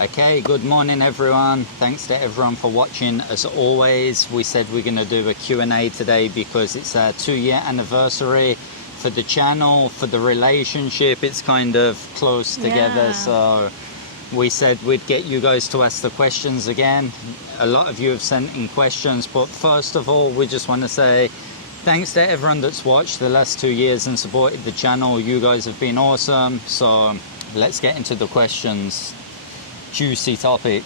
Okay, good morning everyone. Thanks to everyone for watching. As always, we said we're going to do a Q&A today because it's our 2-year anniversary for the channel, for the relationship. It's kind of close together, so we said we'd get you guys to ask the questions again. A lot of you have sent in questions, but first of all, we just want to say thanks to everyone that's watched the last 2 years and supported the channel. You guys have been awesome. So let's get into the questions. Juicy topic.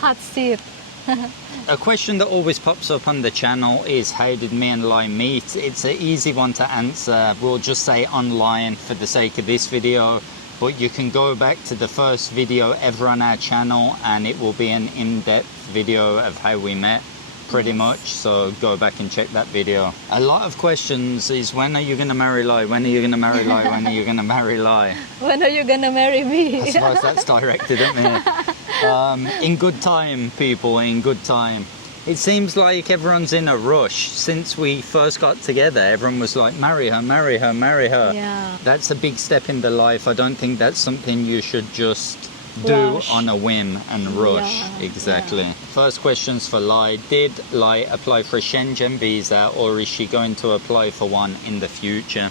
Hot seat. A question that always pops up on the channel is, how did me and Lai meet? It's an easy one to answer. We'll just say online for the sake of this video, but you can go back to the first video ever on our channel and it will be an in-depth video of how we met, pretty much. So go back and check that video. A lot of questions is, when are you going to marry Lai? When are you going to marry Lai? When are you going to marry Lai? When are you gonna marry me? I suppose that's directed at me. In good time, people, in good time. It seems like everyone's in a rush. Since we first got together, everyone was like, marry her, marry her, marry her. Yeah. That's a big step in the life. I don't think that's something you should just do on a whim and rush. Yeah, exactly. yeah. First question's for Lai. Did Lai apply for a Schengen visa, or is she going to apply for one in the future?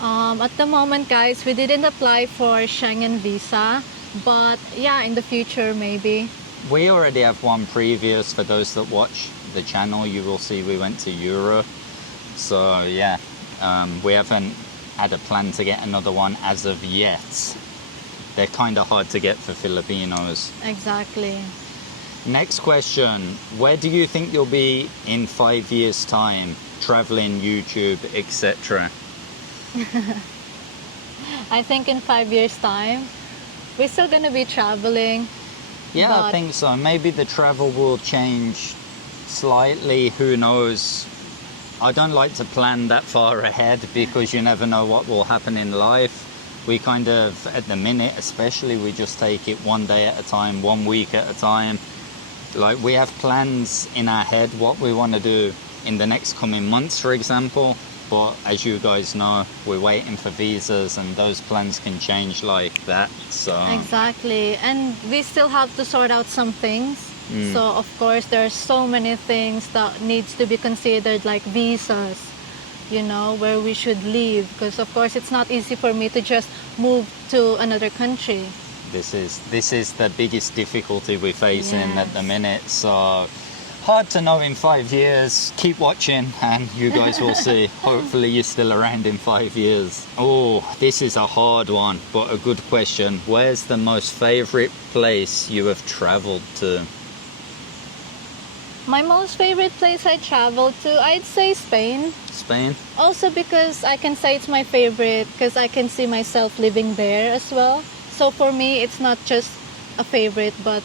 At the moment, guys, we didn't apply for Schengen visa, but yeah, in the future maybe. We already have one previous. For those that watch the channel, you will see we went to Europe. So yeah, we haven't had a plan to get another one as of yet. They're kind of hard to get for Filipinos. Exactly. Next question. Where do you think you'll be in 5 years' time? Traveling, YouTube, etc. I think in 5 years' time, we're still gonna be traveling. Yeah, I think so. Maybe the travel will change slightly. Who knows? I don't like to plan that far ahead because you never know what will happen in life. We kind of, at the minute especially, we just take it one day at a time, 1 week at a time. Like, we have plans in our head what we want to do in the next coming months, for example. But as you guys know, we're waiting for visas and those plans can change like that. So Exactly. And we still have to sort out some things. So of course, there are so many things that needs to be considered, like visas, you know, where we should live, because of course it's not easy for me to just move to another country. this is the biggest difficulty we're facing at the Yes. minute. So hard to know in 5 years. Keep watching and you guys will see. Hopefully you're still around in 5 years. Oh, this is a hard one, but a good question. Where's the most favorite place you have traveled to? My most favorite place I traveled to, I'd say Spain. Spain? Also because I can say it's my favorite because I can see myself living there as well. So for me, it's not just a favorite, but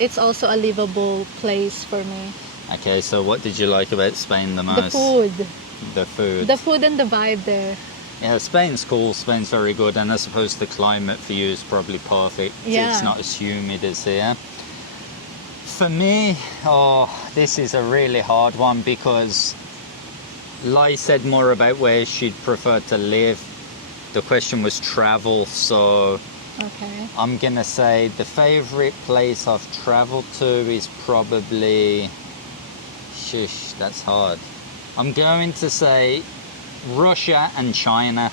it's also a livable place for me. Okay, so what did you like about Spain the most? The food. The food. The food and the vibe there. Yeah, Spain's cool. Spain's very good, and I suppose the climate for you is probably perfect. Yeah. It's not as humid as here. For me, oh, this is a really hard one because Lai said more about where she'd prefer to live. The question was travel, so Okay. I'm gonna say the favorite place I've traveled to is probably, shush, that's hard. I'm going to say Russia and China,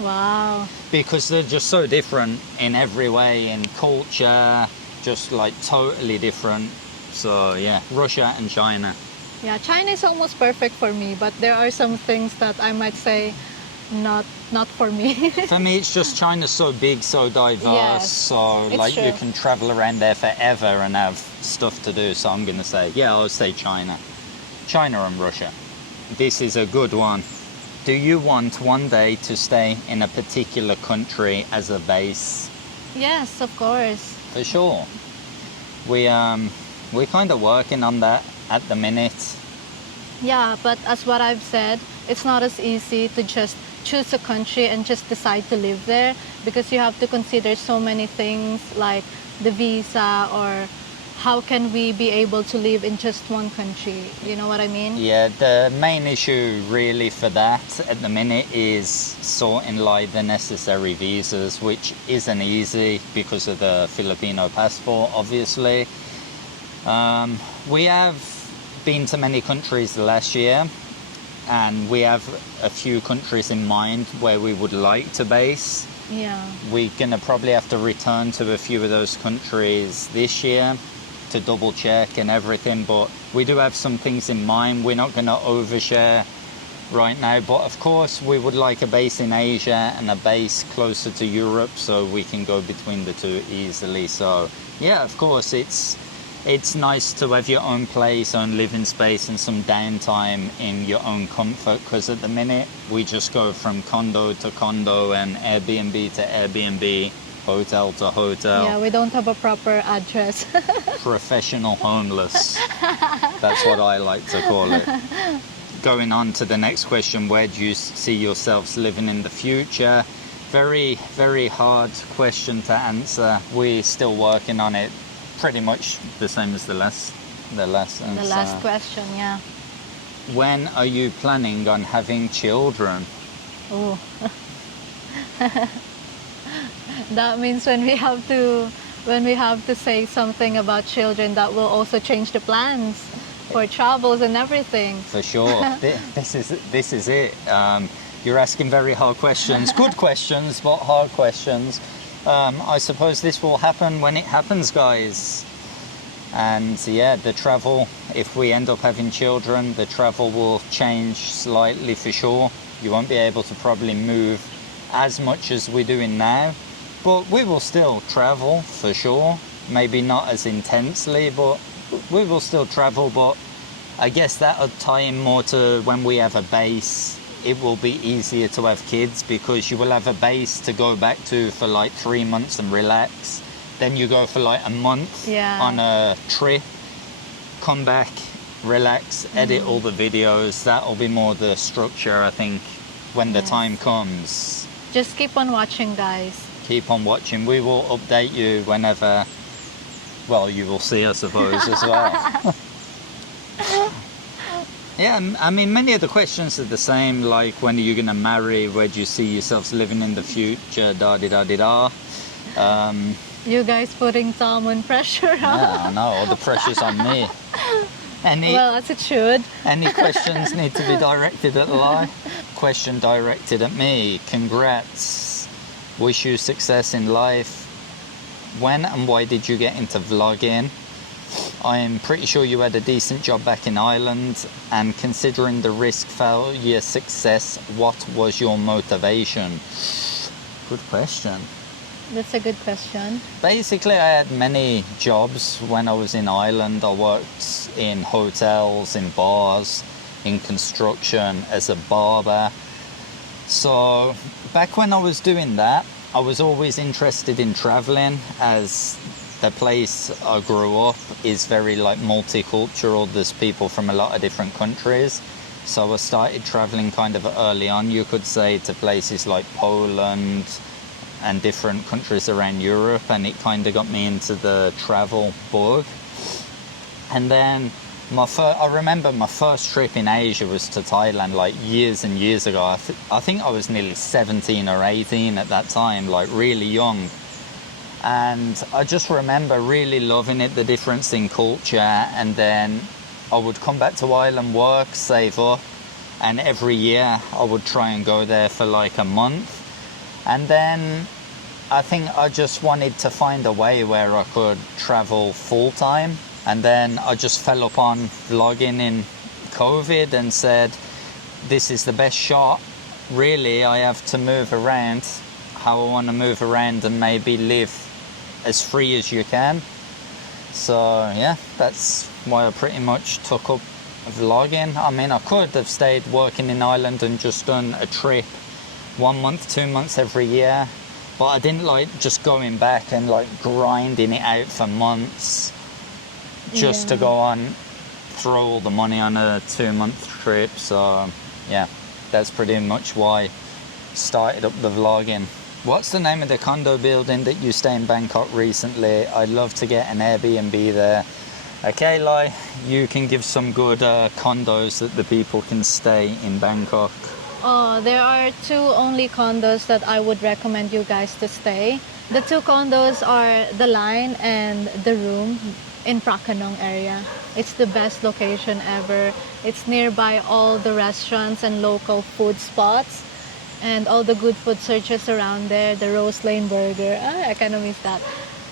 Wow. because they're just so different in every way, in culture, just like totally different. So yeah, Russia and China. Yeah, China is almost perfect for me, but there are some things that I might say not for me. For me, it's just China's so big, so diverse, Yes, so it's like you true. can travel around there forever and have stuff to do. So I'm gonna say, yeah, I'll say China. China and Russia. This is a good one. Do you want one day to stay in a particular country as a base? Yes, of course. For sure. We're kind of working on that at the minute. Yeah, but as what I've said, it's not as easy to just choose a country and just decide to live there, because you have to consider so many things like the visa or how can we be able to live in just one country? You know what I mean? Yeah, the main issue really for that at the minute is sorting like the necessary visas, which isn't easy because of the Filipino passport, obviously. We have been to many countries last year, and we have a few countries in mind where we would like to base. Yeah. We're gonna probably have to return to a few of those countries this year to double check and everything, but we do have some things in mind. We're not gonna overshare right now, but of course we would like a base in Asia and a base closer to Europe so we can go between the two easily. So yeah, of course it's nice to have your own place, own living space, and some downtime in your own comfort, because at the minute we just go from condo to condo and Airbnb to Airbnb, hotel to hotel. Yeah, we don't have a proper address. Professional homeless. That's what I like to call it. Going on to the next question, where do you see yourselves living in the future? Very, very hard question to answer. We're still working on it. Pretty much the same as the last answer. The last question, yeah. When are you planning on having children? Oh. That means when we have to say something about children, that will also change the plans for travels and everything. For sure. This is it. You're asking very hard questions. Good questions, but hard questions. I suppose this will happen when it happens, guys. And yeah, the travel, if we end up having children, the travel will change slightly for sure. You won't be able to probably move as much as we're doing now, but we will still travel for sure. Maybe not as intensely, but we will still travel. But I guess that'll tie in more to when we have a base. It will be easier to have kids because you will have a base to go back to for like 3 months and relax. Then you go for like a month on a trip, come back, relax, edit all the videos. That'll be more the structure, I think, when the time comes. Just keep on watching, guys. Keep on watching. We will update you whenever, well, you will see, I suppose, as well. Yeah, I mean, many of the questions are the same, like when are you going to marry, where do you see yourselves living in the future, da-di-da-di-da. You guys putting Tom on pressure, huh? Yeah, I know, all the pressure's on me. Well, as it should. Any questions need to be directed at Lai. Question directed at me. Congrats. Wish you success in life. When and why did you get into vlogging? I'm pretty sure you had a decent job back in Ireland, and considering the risk, failure, success, what was your motivation? Good question. That's a good question. Basically, I had many jobs when I was in Ireland. I worked in hotels, in bars, in construction, as a barber. So back when I was doing that, I was always interested in traveling, as the place I grew up is very like multicultural. There's people from a lot of different countries. So I started traveling kind of early on, you could say, to places like Poland and different countries around Europe, and it kind of got me into the travel bug. And then I remember my first trip in Asia was to Thailand like years and years ago. I think I was nearly 17 or 18 at that time, like really young. And I just remember really loving it, the difference in culture. And then I would come back to Ireland, work, save up, and every year I would try and go there for like a month. And then I think I just wanted to find a way where I could travel full time. And then I just fell upon vlogging in COVID and said, this is the best shot. Really, I have to move around how I want to move around and maybe live as free as you can. So yeah, that's why I pretty much took up vlogging. I mean, I could have stayed working in Ireland and just done a trip 1 month, 2 months every year, but I didn't like just going back and like grinding it out for months just to go on, throw all the money on a 2-month trip. So yeah, that's pretty much why I started up the vlogging. What's the name of the condo building that you stay in Bangkok recently? I'd love to get an Airbnb there. Okay, Lai, you can give some good condos that the people can stay in Bangkok. Oh, there are two only condos that I would recommend you guys to stay. The two condos are the Line and the Room in Prakanong area. It's the best location ever. It's nearby all the restaurants and local food spots and all the good food searches around there. The Rose Lane Burger. I kind of miss that.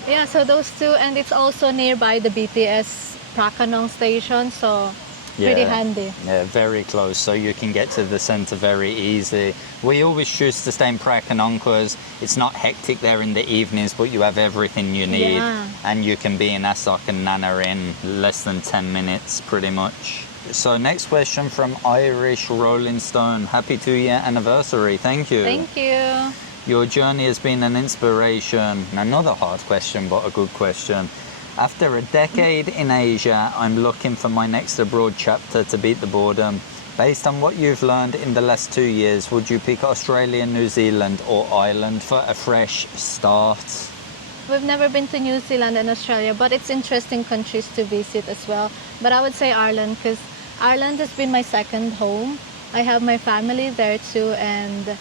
Yeah, so those two, and it's also nearby the BTS Prakanong station, so pretty handy. Yeah, very close, so you can get to the centre very easy. We always choose to stay in Prakanong because it's not hectic there in the evenings, but you have everything you need. Yeah. And you can be in Asak and Nana in less than 10 minutes, pretty much. So next question from Irish Rolling Stone. Happy 2-year anniversary. Thank you. Thank you. Your journey has been an inspiration. Another hard question, but a good question. After a decade in Asia, I'm looking for my next abroad chapter to beat the boredom. Based on what you've learned in the last 2 years, would you pick Australia, New Zealand or Ireland for a fresh start? We've never been to New Zealand and Australia, but it's interesting countries to visit as well. But I would say Ireland because Ireland has been my second home. I have my family there too, and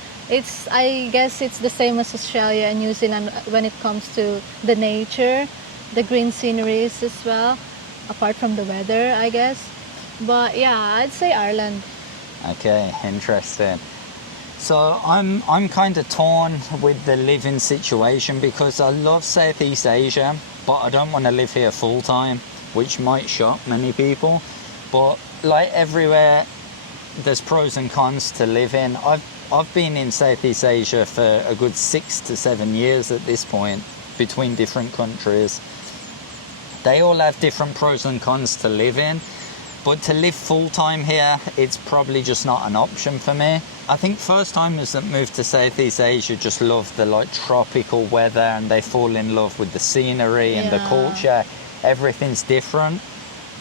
I guess it's the same as Australia and New Zealand when it comes to the nature, the green sceneries as well, apart from the weather, I guess. But yeah, I'd say Ireland. Okay, interesting. So I'm kind of torn with the living situation because I love Southeast Asia, but I don't want to live here full time, which might shock many people. But like everywhere, there's pros and cons to live in. I've been in Southeast Asia for a good 6 to 7 years at this point, between different countries. They all have different pros and cons to live in, but to live full-time here, it's probably just not an option for me. I think first-timers that move to Southeast Asia just love the like tropical weather and they fall in love with the scenery and the culture. Everything's different.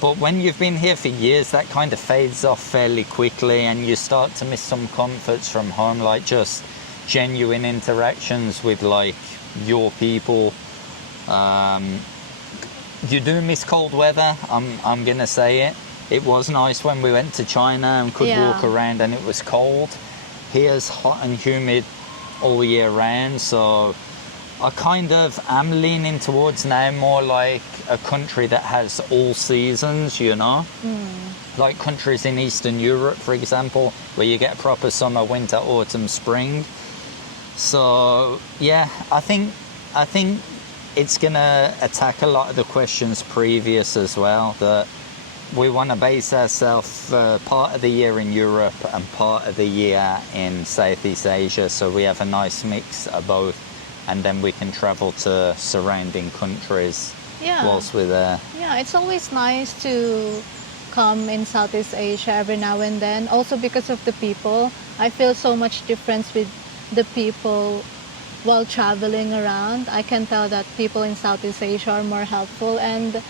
But when you've been here for years, that kind of fades off fairly quickly and you start to miss some comforts from home, like just genuine interactions with like your people. You do miss cold weather, I'm gonna say it. It was nice when we went to China and could walk around and it was cold. Here's hot and humid all year round, so I kind of am leaning towards now more like a country that has all seasons, you know? Like countries in Eastern Europe, for example, where you get proper summer, winter, autumn, spring. So yeah, I think it's gonna attack a lot of the questions previous as well, that we want to base ourselves part of the year in Europe and part of the year in Southeast Asia, so we have a nice mix of both, and then we can travel to surrounding countries whilst we're there. Yeah, it's always nice to come in Southeast Asia every now and then, also because of the people. I feel so much difference with the people while traveling around. I can tell that people in Southeast Asia are more helpful and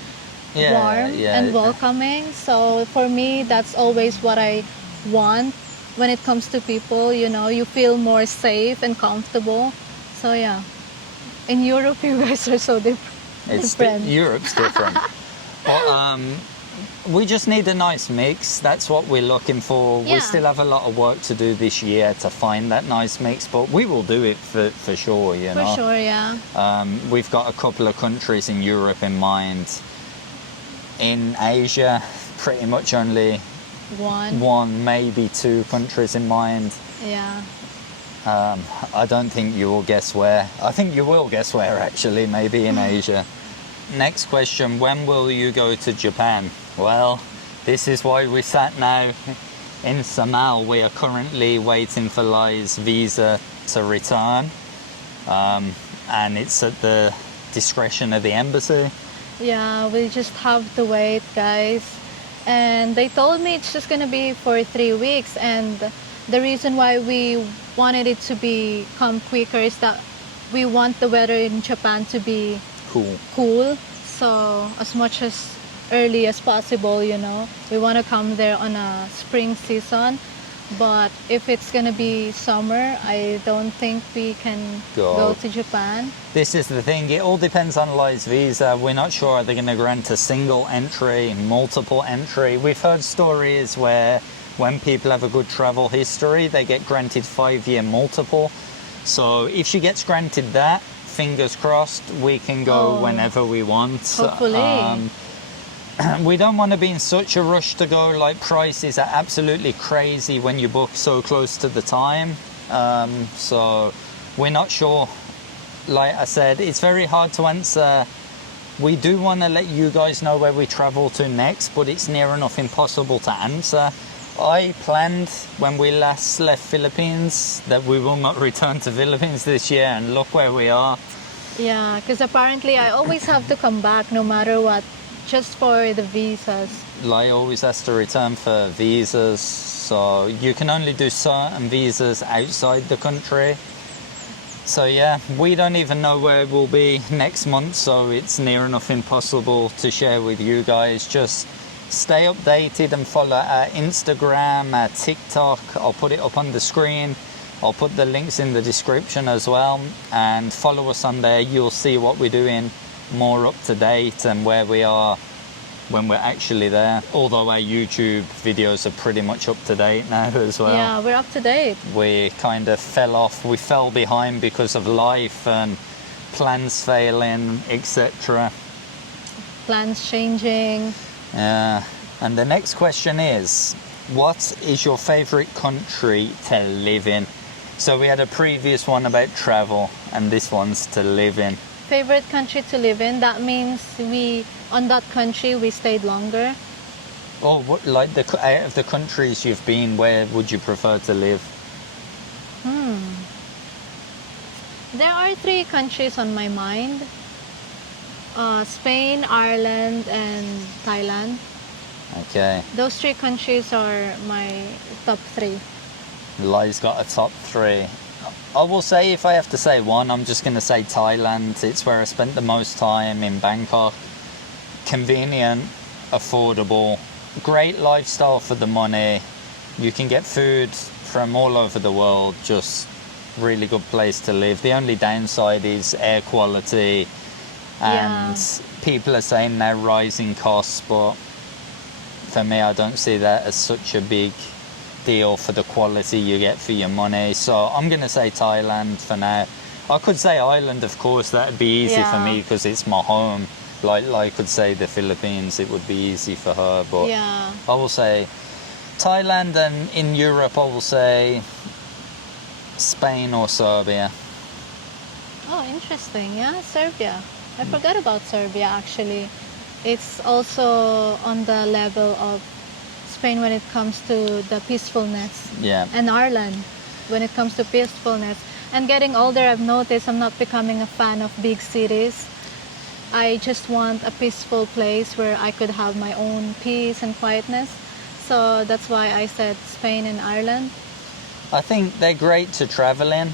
warm and welcoming. So for me, that's always what I want when it comes to people. You know, you feel more safe and comfortable. So yeah, in Europe, you guys are so different. Europe's different. But we just need a nice mix. That's what we're looking for. We still have a lot of work to do this year to find that nice mix, but we will do it for sure, you know. For sure, yeah. We've got a couple of countries in Europe in mind. In Asia, pretty much only one, maybe two countries in mind. Yeah. I don't think you will guess where. I think you will guess where, actually, maybe in Asia. Next question, when will you go to Japan? Well, this is why we sat now in Samal. We are currently waiting for Lai's visa to return, and it's at the discretion of the embassy. Yeah, we just have to wait, guys. And they told me it's just gonna be for 3 weeks, and the reason why we wanted it to become quicker is that we want the weather in Japan to be cool. So as much as early as possible, you know, we want to come there on a spring season. But if it's gonna be summer, I don't think we can go to Japan. This is the thing, it all depends on Lai's visa. We're not sure are they going to grant a single entry, multiple entry. We've heard stories where when people have a good travel history, they get granted 5-year multiple. So if she gets granted that, fingers crossed, we can go whenever we want. Hopefully. We don't want to be in such a rush to go, like prices are absolutely crazy when you book so close to the time. So we're not sure. Like I said, it's very hard to answer. We do want to let you guys know where we travel to next, but it's near enough impossible to answer. I planned when we last left Philippines that we will not return to Philippines this year, and look where we are. Yeah, because apparently I always have to come back no matter what, just for the visas. Lai always has to return for visas, so you can only do certain visas outside the country. So yeah, we don't even know where we'll be next month, so it's near enough impossible to share with you guys. Just stay updated and follow our Instagram, our TikTok. I'll put it up on the screen. I'll put the links in the description as well, and follow us on there. You'll see what we're doing more up to date and where we are when we're actually there. Although our YouTube videos are pretty much up to date now as well. Yeah, we're up to date. We kind of fell off. We fell behind because of life and plans failing, etc. Plans changing. Yeah. And the next question is, what is your favorite country to live in? So we had a previous one about travel, and this one's to live in. Favorite country to live in, that means on that country we stayed longer. Or like out of the countries you've been, where would you prefer to live? There are 3 countries on my mind. Spain, Ireland, and Thailand. Okay. Those 3 countries are my top 3. Lai's got a top 3. I will say, if I have to say one, I'm just going to say Thailand. It's where I spent the most time in Bangkok. Convenient, affordable, great lifestyle for the money. You can get food from all over the world, just really good place to live. The only downside is air quality, and people are saying they're rising costs, but for me, I don't see that as such a big deal for the quality you get for your money. So I'm going to say Thailand for now. I could say Ireland, of course, that would be easy for me because it's my home. Like I could say the Philippines, it would be easy for her, but I will say Thailand, and in Europe I will say Spain or Serbia. Oh, interesting. Yeah, Serbia. I forgot about Serbia actually. It's also on the level of Spain when it comes to the peacefulness. Yeah. And Ireland when it comes to peacefulness. And getting older, I've noticed I'm not becoming a fan of big cities. I just want a peaceful place where I could have my own peace and quietness. So that's why I said Spain and Ireland. I think they're great to travel in.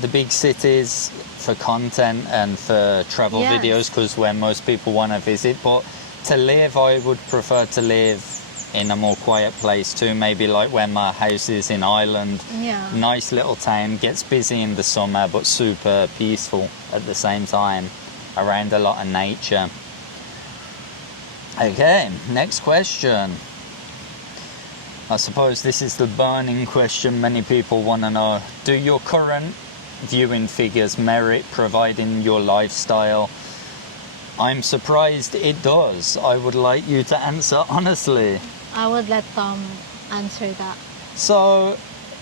The big cities for content and for travel videos, because where most people want to visit. But to live, I would prefer to live in a more quiet place too. Maybe like where my house is in Ireland. Yeah. Nice little town, gets busy in the summer, but super peaceful at the same time. Around a lot of nature. Okay, next question. I suppose this is the burning question many people want to know. Do your current viewing figures merit providing your lifestyle? I'm surprised it does. I would like you to answer honestly. I would let Tom answer that. So,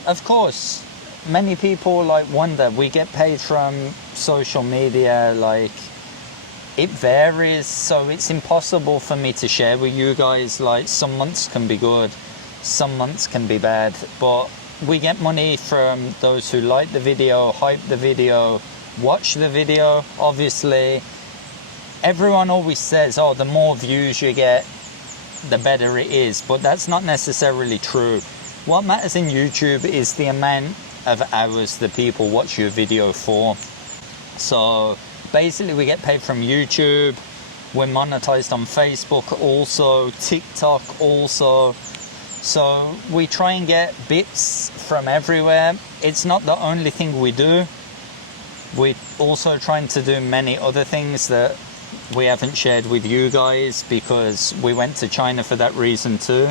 of course, many people wonder, we get paid from social media, it varies, so it's impossible for me to share with you guys. Some months can be good, some months can be bad, but we get money from those who like the video, hype the video, watch the video. Obviously, everyone always says, oh, the more views you get, the better it is, but that's not necessarily true. What matters in YouTube is the amount of hours the people watch your video for. So basically we get paid from YouTube, we're monetized on Facebook also, TikTok also. So we try and get bits from everywhere. It's not the only thing we do. We're also trying to do many other things that we haven't shared with you guys because we went to China for that reason too.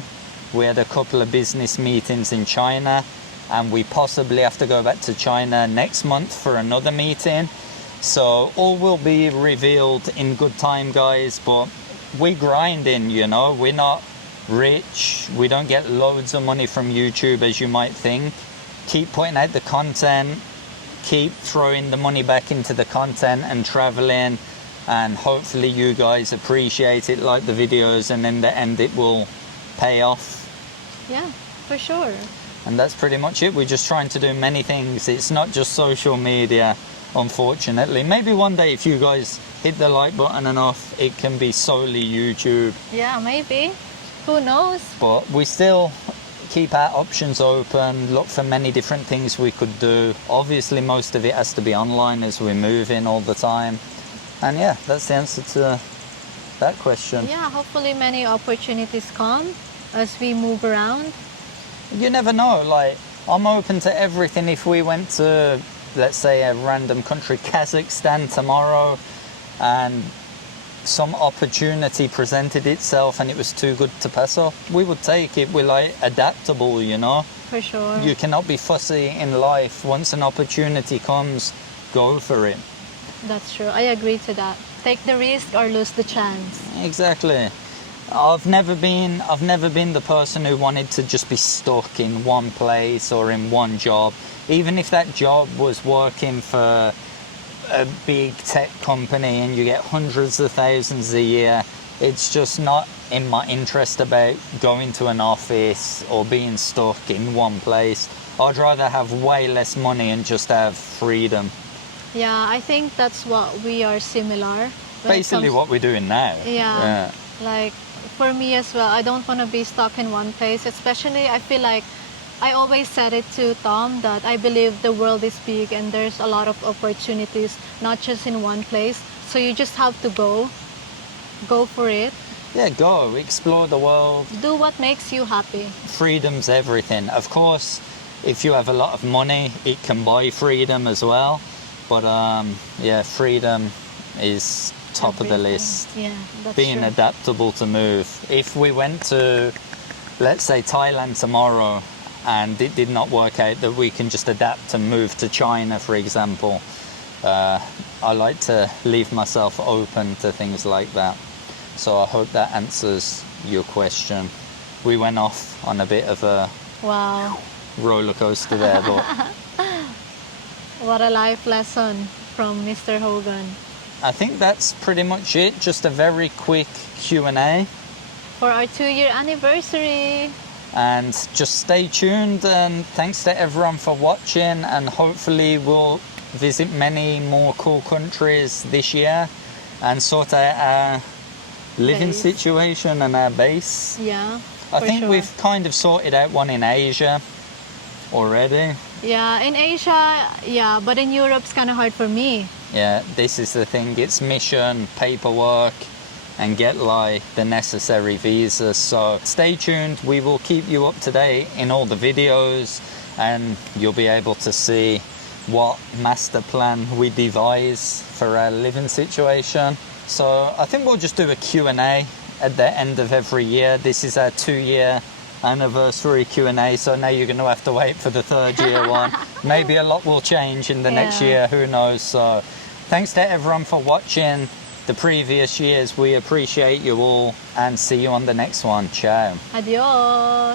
We had a couple of business meetings in China, and we possibly have to go back to China next month for another meeting. So all will be revealed in good time, guys, but we grinding, you know. We're not rich. We don't get loads of money from YouTube as you might think. Keep putting out the content, keep throwing the money back into the content and traveling, and hopefully you guys appreciate it, like the videos, and in the end it will pay off. Yeah, for sure. And that's pretty much it. We're just trying to do many things. It's not just social media, unfortunately. Maybe one day if you guys hit the like button enough, it can be solely YouTube. Yeah, maybe. Who knows? But we still keep our options open, look for many different things we could do. Obviously, most of it has to be online as we're moving all the time. And yeah, that's the answer to that question. Yeah, hopefully many opportunities come as we move around. You never know, like, I'm open to everything. If we went to, let's say, a random country, Kazakhstan tomorrow, and some opportunity presented itself and it was too good to pass up, we would take it. We're like adaptable, you know. For sure. You cannot be fussy in life. Once an opportunity comes, go for it. That's true. I agree to that. Take the risk or lose the chance. Exactly. I've never been the person who wanted to just be stuck in one place or in one job. Even if that job was working for a big tech company and you get hundreds of thousands a year, it's just not in my interest about going to an office or being stuck in one place. I'd rather have way less money and just have freedom. Yeah, I think that's what we are similar. Basically what we're doing now. Yeah. Like for me as well, I don't want to be stuck in one place. Especially, I feel like I always said it to Tom that I believe the world is big and there's a lot of opportunities, not just in one place. So you just have to go for it. Yeah, go, explore the world. Do what makes you happy. Freedom's everything. Of course, if you have a lot of money, it can buy freedom as well. But yeah, freedom is top of the list. Yeah, that's Being true. adaptable to move. If we went to, let's say, Thailand tomorrow and it did not work out, that we can just adapt and move to China, for example. I like to leave myself open to things like that. So I hope that answers your question. We went off on a bit of a Wow. roller coaster there, but What a life lesson from Mr. Hogan. I think that's pretty much it. Just a very quick Q&A. For our 2-year anniversary. And just stay tuned, and thanks to everyone for watching, and hopefully we'll visit many more cool countries this year and sort out our living Base. situation and our base. Yeah. I for think sure. we've kind of sorted out one in Asia already. Yeah, in Asia, yeah, but in Europe it's kind of hard for me. Yeah, this is the thing. It's mission, paperwork, and get like the necessary visas. So stay tuned. We will keep you up to date in all the videos, and you'll be able to see what master plan we devise for our living situation. So I think we'll just do a Q&A at the end of every year. This is our 2-year anniversary Q&A, so now you're going to have to wait for the 3rd year one. Maybe a lot will change in the next year, who knows. So thanks to everyone for watching the previous years. We appreciate you all, and see you on the next one. Ciao. Adios.